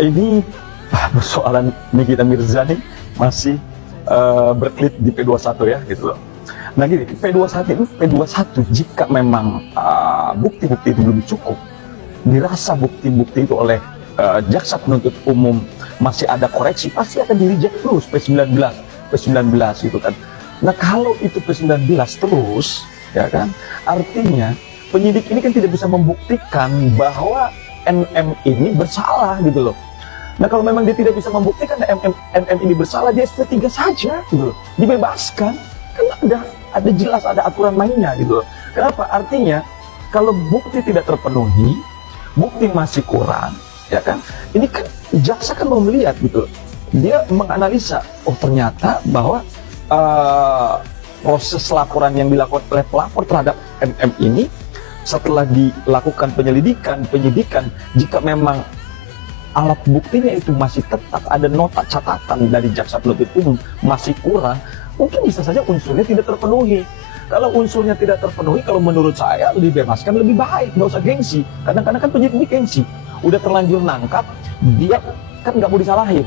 Ini persoalan Nikita Mirzani masih berkelit di P21 ya gitu loh. Nah gini, P21 jika memang bukti-bukti itu belum cukup, dirasa bukti-bukti itu oleh jaksa penuntut umum masih ada koreksi, pasti akan di-reject terus P19 gitu kan. Nah kalau itu P19 terus, ya kan, artinya penyidik ini kan tidak bisa membuktikan bahwa NM ini bersalah gitu loh. Nah kalau memang dia tidak bisa membuktikan NM ini bersalah, dia SP3 saja gitu loh, dibebaskan. Kan ada jelas ada aturan mainnya gitu loh. Kenapa? Artinya kalau bukti tidak terpenuhi, bukti masih kurang, ya kan? Ini kan jaksa kan mau melihat gitu loh. Dia menganalisa, oh ternyata bahwa proses laporan yang dilakukan oleh pelapor terhadap NM ini setelah dilakukan penyidikan, jika memang alat buktinya itu masih tetap ada nota catatan dari jaksa penuntut umum masih kurang, mungkin bisa saja unsurnya tidak terpenuhi. Kalau unsurnya tidak terpenuhi, kalau menurut saya dibebaskan lebih baik, nggak usah gengsi. Kadang-kadang kan penyidik ini gengsi, udah terlanjur nangkap, dia kan nggak mau disalahin,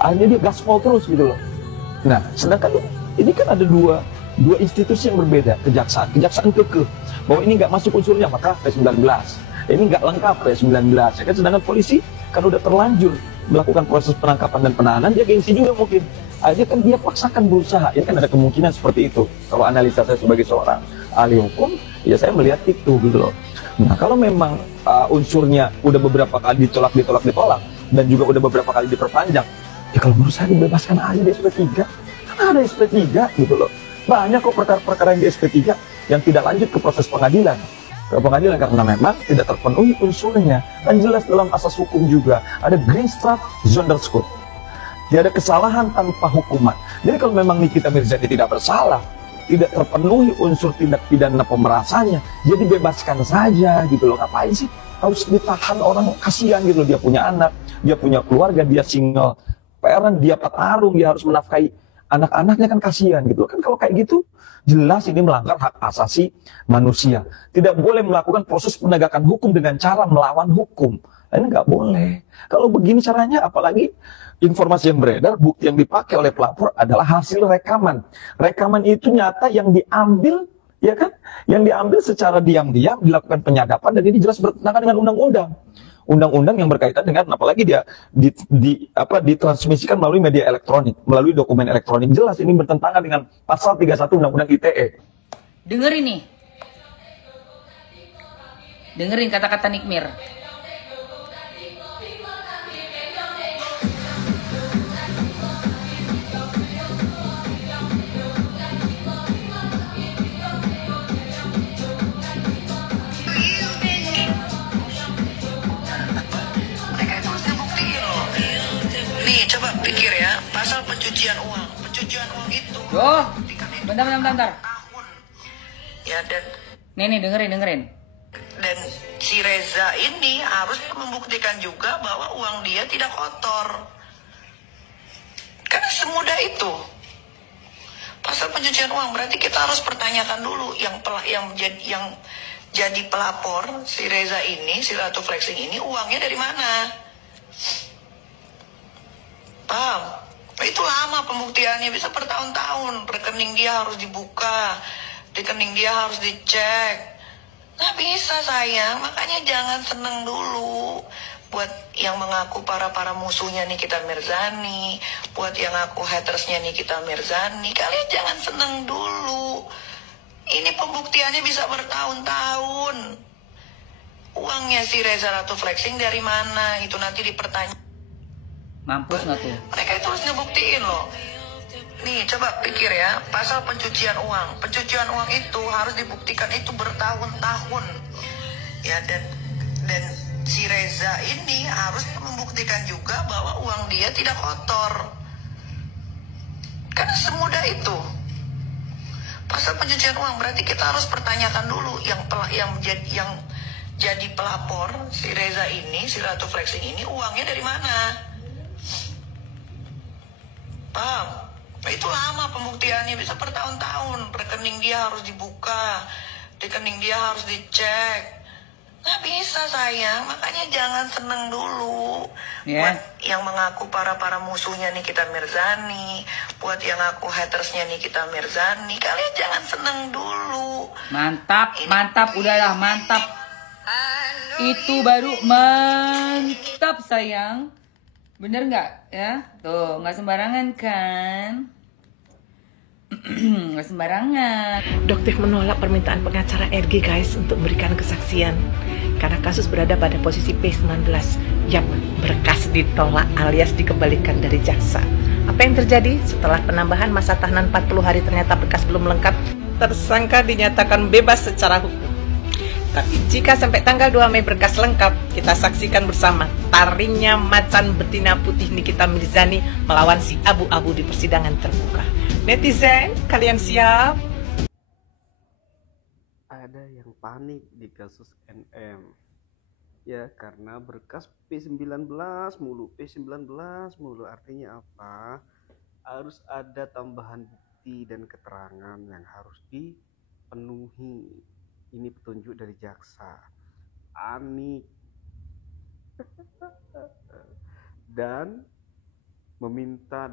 akhirnya dia gaspol terus gitu loh. Nah, sedangkan ini kan ada dua institusi yang berbeda, kejaksaan kekeh bahwa ini nggak masuk unsurnya, maka P19 ini nggak lengkap P19, ya kan. Sedangkan polisi kan udah terlanjur melakukan proses penangkapan dan penahanan, dia gengsi juga mungkin, akhirnya kan dia paksakan berusaha. Ini kan ada kemungkinan seperti itu. Kalau analisa saya sebagai seorang ahli hukum, ya saya melihat itu gitu loh. Nah kalau memang unsurnya udah beberapa kali ditolak dan juga udah beberapa kali diperpanjang, ya kalau menurut saya dibebaskan aja di SP3, karena ada SP3 gitu loh. Banyak kok perkara-perkara yang di SP3 yang tidak lanjut ke proses pengadilan karena memang tidak terpenuhi unsurnya. Dan jelas dalam asas hukum juga ada Greenstraff Zonderschuld, tidak ada kesalahan tanpa hukuman. Jadi kalau memang Nikita Mirzani tidak bersalah, tidak terpenuhi unsur tindak pidana pemerasannya, ya dibebaskan saja gitu loh. Ngapain sih harus ditahan orang? Kasihan gitu loh, dia punya anak, dia punya keluarga, dia single parent, dia petarung, dia harus menafkahi anak-anaknya, kan kasihan gitu kan. Kalau kayak gitu jelas ini melanggar hak asasi manusia. Tidak boleh melakukan proses penegakan hukum dengan cara melawan hukum. Ini nggak boleh. Kalau begini caranya, apalagi informasi yang beredar, bukti yang dipakai oleh pelapor adalah hasil rekaman. Rekaman itu nyata yang diambil, ya kan? Yang diambil secara diam-diam, dilakukan penyadapan, dan ini jelas bertentangan dengan undang-undang. Undang-undang yang berkaitan dengan, apalagi dia ditransmisikan melalui media elektronik, melalui dokumen elektronik. Jelas ini bertentangan dengan pasal 31 Undang-Undang ITE. Dengerin nih. Dengerin kata-kata Nikmir. Coba pikir ya, pasal pencucian uang itu. Oh, bentar. Ya, dan Nih dengerin. Dan si Reza ini harus membuktikan juga bahwa uang dia tidak kotor. Karena semudah itu. Pasal pencucian uang berarti kita harus pertanyakan dulu yang jadi pelapor si Reza ini, si Ratu Flexing ini, uangnya dari mana? Paham? Itu lama pembuktiannya, bisa bertahun-tahun. Rekening dia harus dibuka, rekening dia harus dicek. Nggak bisa sayang, makanya jangan seneng dulu. Buat yang mengaku para musuhnya Nikita Mirzani, buat yang ngaku hatersnya Nikita Mirzani, kalian jangan seneng dulu. Ini pembuktiannya bisa bertahun-tahun. Uangnya si Reza Ratu Flexing dari mana? Itu nanti dipertanyaan. Mampus nggak tuh? Mereka itu harus ngebuktiin loh. Nih coba pikir ya, pasal pencucian uang. Pencucian uang itu harus dibuktikan itu bertahun-tahun. Ya, dan si Reza ini harus membuktikan juga bahwa uang dia tidak kotor. Karena semudah itu. Pasal pencucian uang berarti kita harus pertanyakan dulu yang jadi pelapor si Reza ini, si Ratu Flexing ini, uangnya dari mana? Paham? Itu lama pembuktiannya, bisa bertahun-tahun. Rekening dia harus dibuka, rekening dia harus dicek. Nggak bisa sayang, makanya jangan seneng dulu. Ya. Buat yang mengaku para musuhnya Nikita Mirzani, buat yang ngaku hatersnya Nikita Mirzani, kalian jangan seneng dulu. Mantap, mantap, udahlah, mantap. Itu baru mantap sayang. Bener nggak ya? Tuh, nggak sembarangan kan? Nggak sembarangan. Dokter menolak permintaan pengacara RG guys untuk memberikan kesaksian karena kasus berada pada posisi P19. Yap, berkas ditolak alias dikembalikan dari jaksa. Apa yang terjadi? Setelah penambahan masa tahanan 40 hari ternyata berkas belum lengkap, tersangka dinyatakan bebas secara hukum. Tapi jika sampai tanggal 2 Mei berkas lengkap, kita saksikan bersama taringnya macan betina putih Nikita Mirzani melawan si abu-abu di persidangan terbuka. Netizen, kalian siap? Ada yang panik di kasus NM. Ya, karena berkas P19 mulu, P19 mulu. Artinya apa? Harus ada tambahan bukti dan keterangan yang harus dipenuhi. Ini petunjuk dari jaksa. Panik. Dan meminta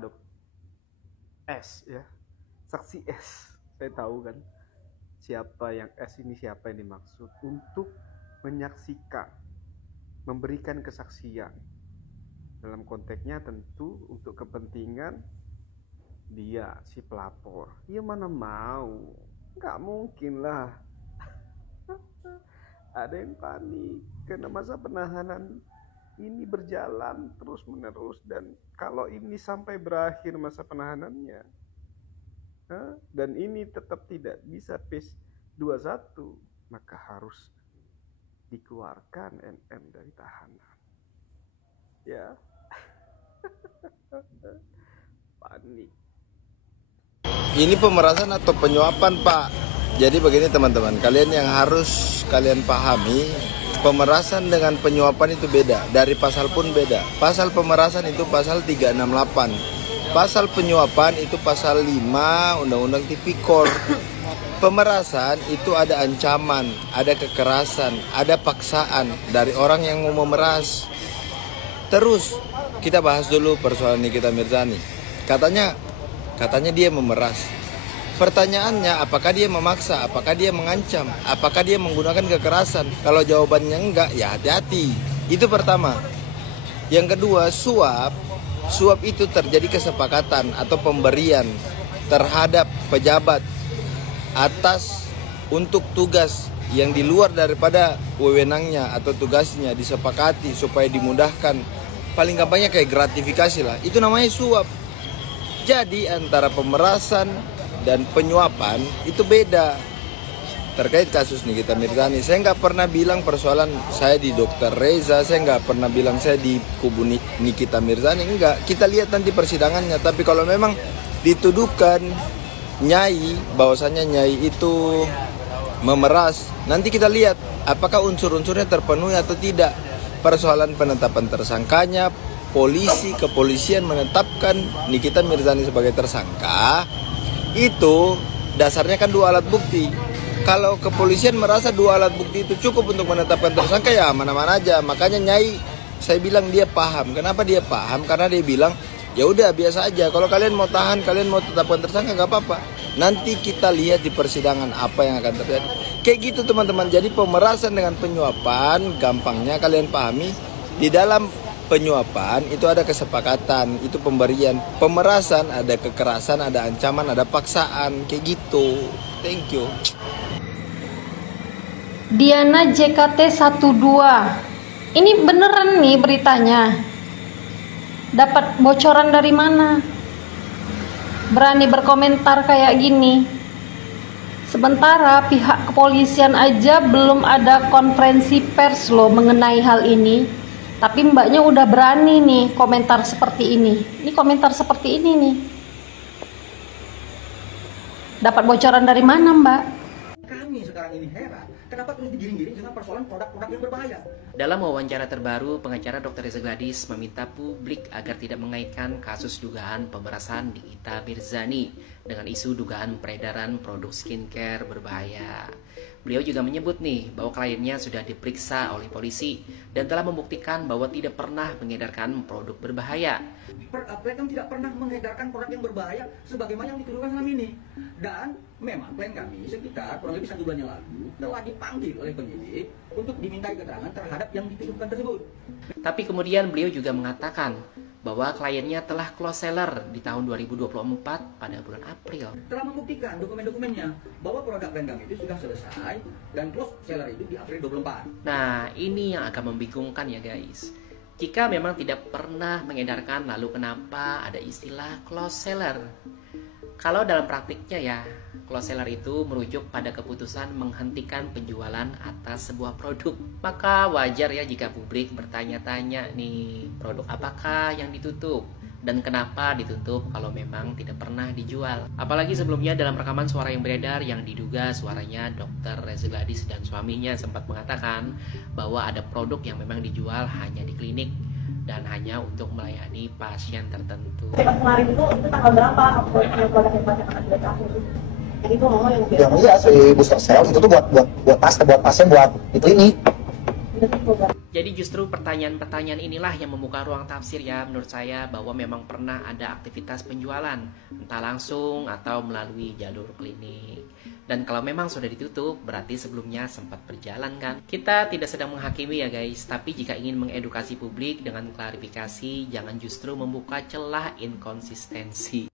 S ya, saksi S. Saya tahu kan siapa yang S ini, siapa yang dimaksud, untuk menyaksikan, memberikan kesaksian. Dalam konteksnya tentu untuk kepentingan dia, si pelapor. Ya mana mau, nggak mungkin lah. Ada yang panik karena masa penahanan ini berjalan terus menerus, dan kalau ini sampai berakhir masa penahanannya dan ini tetap tidak bisa P21, maka harus dikeluarkan NM dari tahanan. Ya. Panik. Ini pemerasan atau penyuapan, Pak? Jadi begini teman-teman, kalian yang harus kalian pahami, pemerasan dengan penyuapan itu beda. Dari pasal pun beda. Pasal pemerasan itu pasal 368. Pasal penyuapan itu pasal 5 Undang-Undang Tipikor. Pemerasan itu ada ancaman, ada kekerasan, ada paksaan dari orang yang mau memeras. Terus kita bahas dulu persoalan Nikita Mirzani. Katanya dia memeras. Pertanyaannya, apakah dia memaksa, apakah dia mengancam, apakah dia menggunakan kekerasan? Kalau jawabannya enggak, ya hati-hati. Itu pertama. Yang kedua, suap itu terjadi kesepakatan atau pemberian terhadap pejabat atas untuk tugas yang di luar daripada wewenangnya atau tugasnya, disepakati supaya dimudahkan. Paling gampangnya kayak gratifikasi lah. Itu namanya suap. Jadi antara pemerasan dan penyuapan itu beda. Terkait kasus Nikita Mirzani, saya nggak pernah bilang persoalan saya di Dr. Reza, saya nggak pernah bilang saya di kubu Nikita Mirzani, enggak. Kita lihat nanti persidangannya. Tapi kalau memang dituduhkan Nyai, bahwasannya Nyai itu memeras, nanti kita lihat apakah unsur-unsurnya terpenuhi atau tidak. Persoalan penetapan tersangkanya, kepolisian menetapkan Nikita Mirzani sebagai tersangka, itu dasarnya kan 2 alat bukti. Kalau kepolisian merasa 2 alat bukti itu cukup untuk menetapkan tersangka, ya mana-mana aja. Makanya Nyai, saya bilang dia paham. Kenapa dia paham? Karena dia bilang, ya udah biasa aja. Kalau kalian mau tahan, kalian mau tetapkan tersangka, gak apa-apa. Nanti kita lihat di persidangan apa yang akan terjadi. Kayak gitu teman-teman. Jadi pemerasan dengan penyuapan, gampangnya kalian pahami, di dalam penyuapan itu ada kesepakatan, itu pemberian. Pemerasan ada kekerasan, ada ancaman, ada paksaan, kayak gitu. Thank you. Diana JKT 12. Ini beneran nih beritanya. Dapat bocoran dari mana? Berani berkomentar kayak gini. Sementara pihak kepolisian aja belum ada konferensi pers loh mengenai hal ini. Tapi mbaknya udah berani nih komentar seperti ini. Ini komentar seperti ini nih. Dapat bocoran dari mana, Mbak? Kami sekarang ini heran, kenapa terus digiring-giring dengan persoalan produk-produk yang berbahaya? Dalam wawancara terbaru, pengacara Dr. Reza Gladys meminta publik agar tidak mengaitkan kasus dugaan pemerasan Nikita Mirzani dengan isu dugaan peredaran produk skincare berbahaya. Beliau juga menyebut nih bahwa kliennya sudah diperiksa oleh polisi dan telah membuktikan bahwa tidak pernah mengedarkan produk berbahaya. Klien tidak pernah mengedarkan produk yang berbahaya sebagaimana yang dituduhkan selama ini. Dan memang klien kami sekitar kurang lebih 1 bulan yang lalu telah dipanggil oleh penyidik untuk dimintai keterangan terhadap yang dituduhkan tersebut. Tapi kemudian beliau juga mengatakan bahwa kliennya telah close seller di tahun 2024 pada bulan April. Telah membuktikan dokumen-dokumennya bahwa produk klien kami itu sudah selesai dan close seller itu di April 24. Nah, ini yang agak membingungkan ya guys. Jika memang tidak pernah mengedarkan, lalu kenapa ada istilah close seller? Kalau dalam praktiknya ya, close seller itu merujuk pada keputusan menghentikan penjualan atas sebuah produk. Maka wajar ya jika publik bertanya-tanya nih, produk apakah yang ditutup? Dan kenapa ditutup kalau memang tidak pernah dijual? Apalagi sebelumnya dalam rekaman suara yang beredar yang diduga suaranya Dr. Reza Gladys dan suaminya sempat mengatakan bahwa ada produk yang memang dijual hanya di klinik dan hanya untuk melayani pasien tertentu. Kemarin itu tanggal berapa produk yang pasien akan dikasih? Jadi itu ngomong yang iya si booster cell itu tuh buat pasien buat di klinik. Jadi justru pertanyaan-pertanyaan inilah yang membuka ruang tafsir ya menurut saya, bahwa memang pernah ada aktivitas penjualan entah langsung atau melalui jalur klinik. Dan kalau memang sudah ditutup berarti sebelumnya sempat berjalan kan. Kita tidak sedang menghakimi ya guys, tapi jika ingin mengedukasi publik dengan klarifikasi, jangan justru membuka celah inkonsistensi.